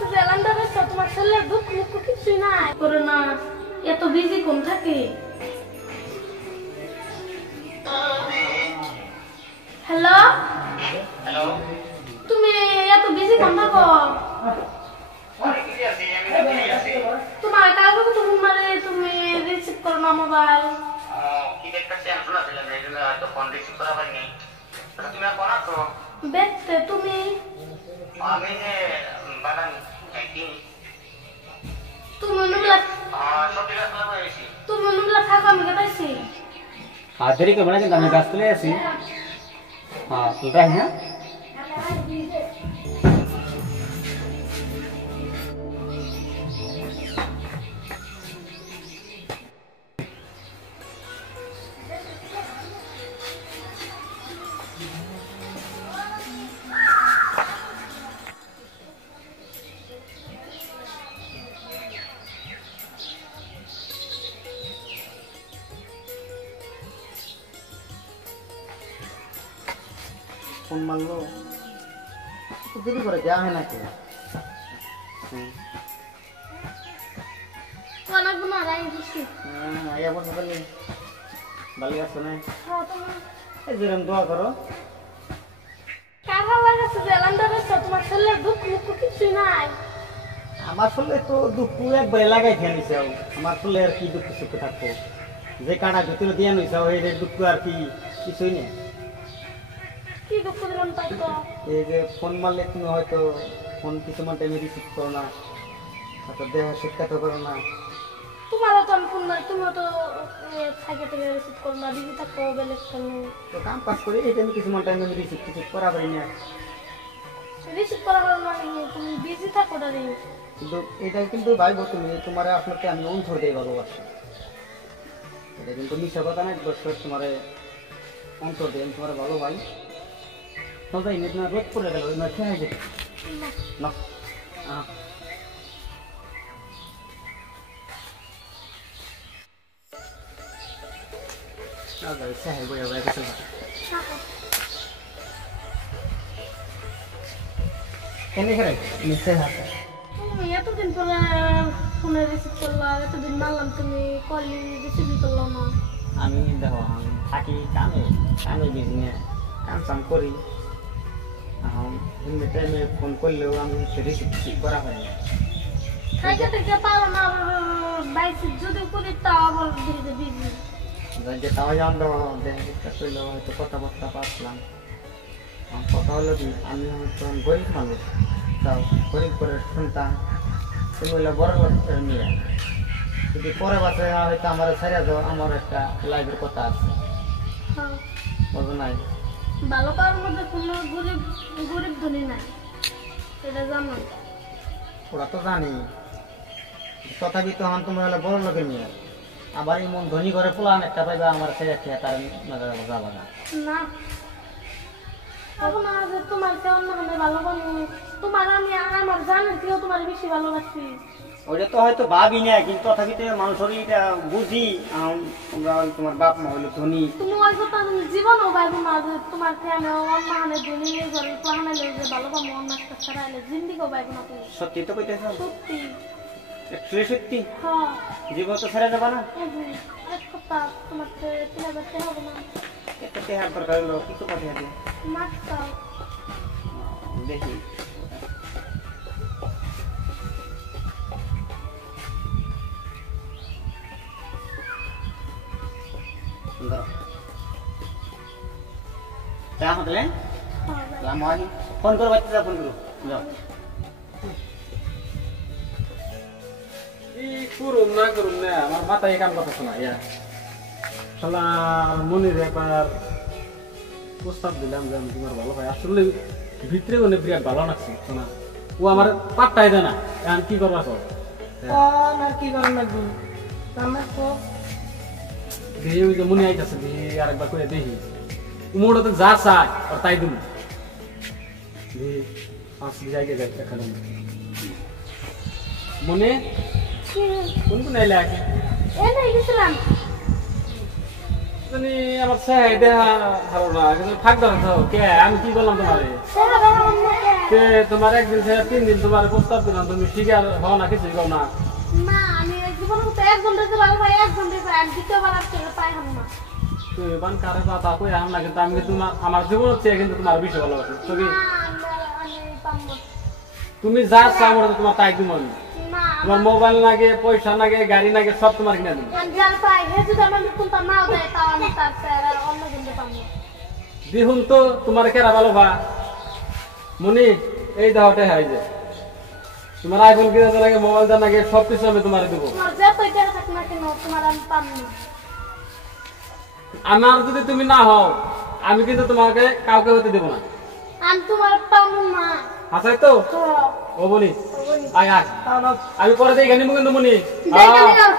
লাগাছে যে এলান্ডারে তোমার ছেলের দুঃখ মুখ কিছুই নাই করে না এত বিজি কোন থাকে হ্যালো হ্যালো তুমি এত বিজি কোন থাকো তোমার কাগজ তো মারে তুমি রিসিভ করো না মোবাইল কি একটা টেনশন আছে না এই জন্য হয়তো ফোন রিসিভ করা হয়নি তুমি আর কোন আছো দেখতে তুমি আমি যে বাগান একটি তুমি নুলা সত্যি কথা বলেছি তুমি নুলা থাকো আমি কেটাইছি हाजिरी के बना के दाने गाछ ले आसी हां चलता है ফোন মারলো তো দেরি করে দেওয়া হয় নাকি কোনা কোনা রাই দিছি আইয়া বসে বললি ভালো আছো না হ্যাঁ তুমি এই যেরকম দোয়া করো কাগজ লাগাছে যে এলান্ডারে তোমার ছেলের দুঃখ মুখ কিছুই নাই আমার ফুলে তো দুঃখ একবারে লাগাই খেয়ে নিছে আমার ফুলে আর কি দুঃখ সুখ থাকবো যে কাটা ভিতরে দিয়ে নিছে ওই দুঃখ আর কি কিছুই নেই কি দুঃখ দিলাম তাই তো এই যে ফোন মারলে তুমি হয়তো ফোন কিছুমান টাইমে রিসিভ করো না হয়তো দেহ শিক্ষাত করো না তোমারও তো আমি ফোন মারি তুমিও তো থাকে থেকে রিসিভ করো না বিজি থাকো বেলেগ ফোনে তো কাম পাস করে এই টাইমে কিছুমান টাইমে রিসিভ কিছু করা পারি না রিসিভ করা হলো না তুমি বিজি থাকো ডারি কিন্তু এটা কিন্তু ভাইবো তুমি তোমার আসলে আমি অন্তর দিয়ে ভালোবাসি এটা কিন্তু মিশা কথা না বছর তোমার অন্তর দিয়ে আমি তোমার ভালো ভাই সবাই নেট না রোদ পড়ে গেল না খেয়ে যেতে না কেন খেলে নিশ্চয় হাতে তুমি এতদিন পরে ফোনে রিসিভ করলা এতদিন মারলাম তুমি কলই রিসিভ করলো না আমি দেখো আমি থাকি কামে কামে বিজনে কাম সাম করি এমনি টাইমে ফোন করলেও আমি রিসিভ করা হয় না থাকে থেকে পারো না বাইসি যদি করি তাও আবার ধীরে বিজি যে তাও জানতো দেখা করলেও হয়তো কথাবার্তা পাচ্ছিলাম কথা হলো কি আমি হয়তো গরিব মানুষ তাও গরিব করে শুনতাম তুমি হলো বড় বাচ্চার মেয়ে যদি পরে বাচ্চায় হয়তো আমার ছেড়ে দাও আমার একটা লাইফের কথা আছে হ্যাঁ বলবো নাই ভালো পাওয়ার মধ্যে কোনো গরিব গরিব ধনী নাই এটা জানো ওরা তো জানি তথাপি তো আমার তোমার হলো বড় লোকের মেয়ে আবার এমন ধনী করে পোলান একটা পাইবা আমার ছেড়ে খেয়ে তার যাবা না না এখন আজ তোমার কেমন না হলে ভালো বানো তোমার আমি আমার জানার কেউ তোমার বেশি ভালোবাসি ওইটা তো হয়তো ভাবি না কিন্তু তথাপি তো মানুষের এটা বুঝি তোমরা তোমার বাপ মা হইলো ধনী তুমি ওই কথা জীবনও পাইবো না যে তোমার ফ্যানে অন্য হানে ধনী ঘরে প্লানে যে ভালো পাবো অন্য একটা ছাড়াইলে জিন্দিগিও পাইবো না তুমি সত্যি তো কইতেছ সত্যি একচুয়ালি সত্যি হ্যাঁ জীবন তো ছেড়ে দেবা না এক কথা তোমার তিলা করতে হবে না একটা তেহার দরকার হলো কিছু পাঠিয়ে দিই মাছটাও দেখি চা হতলে ফোন করো বাচ্চা ফোন করো যাও এই করুন না আমার মাথায় কাম কথা শোনা ইয়া শালা মনির একবার প্রস্তাব দিলাম যে আমি তোমার ভালো ভাই আসলে ভিতরে কোনে বিরাট ভালো লাগছে শোনা ও আমার পাত্তাই দেয় না এখন কি করবা সব আর কি করেন লাগবে আমরা তো দেখি ওই যে মনে আইতাছে দেখি আরেকবার করে দেখি উমোটা তো যা চায় আর তাই দিন দেখি আসলে জায়গায় যাই এখানে মনে কোন কোন আইলে আগে এই গেছিলাম তুমি আমার চাই দেখা হারো না কিন্তু থাকবে না কে আমি কি বললাম তোমারে কে তোমার একদিন থেকে 3 দিন তোমার প্রস্তাব দিলাম তুমি শিকার হও না কিছু কও না না আমি জীবনে তো একজন দিতে ভালো ভাই একজন দিতে আমি দ্বিতীয়বার আর কেউ পাই হাম না তুমি বান কারে কথা কই আম না কিন্তু আমি তোমার আমার জীবন হচ্ছে কিন্তু তোমার বেশি ভালোবাসি তুমি তুমি যা চাও আমরা তোমার তাই দিব আমি না তোমার মোবাইল লাগে পয়সা লাগে গাড়ি লাগে সব তোমার কিনে দেব আমি যার পাই হে যদি আমি কোনটা নাও দেয় তাও আমি তার স্যার অন্য দিতে পারবো দেখুন তো তোমার কেরা ভালো ভা মনি এই দাওয়াতে হাই যে তোমার আইফোন কিনে লাগে মোবাইল দেন লাগে সব কিছু আমি তোমারে দেব তোমার যত টাকা থাক না কেন তোমার আমি পাবো না আমার যদি তুমি না হও আমি কিন্তু তোমাকে কাউকে হতে দেব না আমি তোমার পাবো না আচ্ছা তো তো ও বলি ওই আয় আয় আমি পরে দেখে নিব কিন্তু মনি দেখে নিও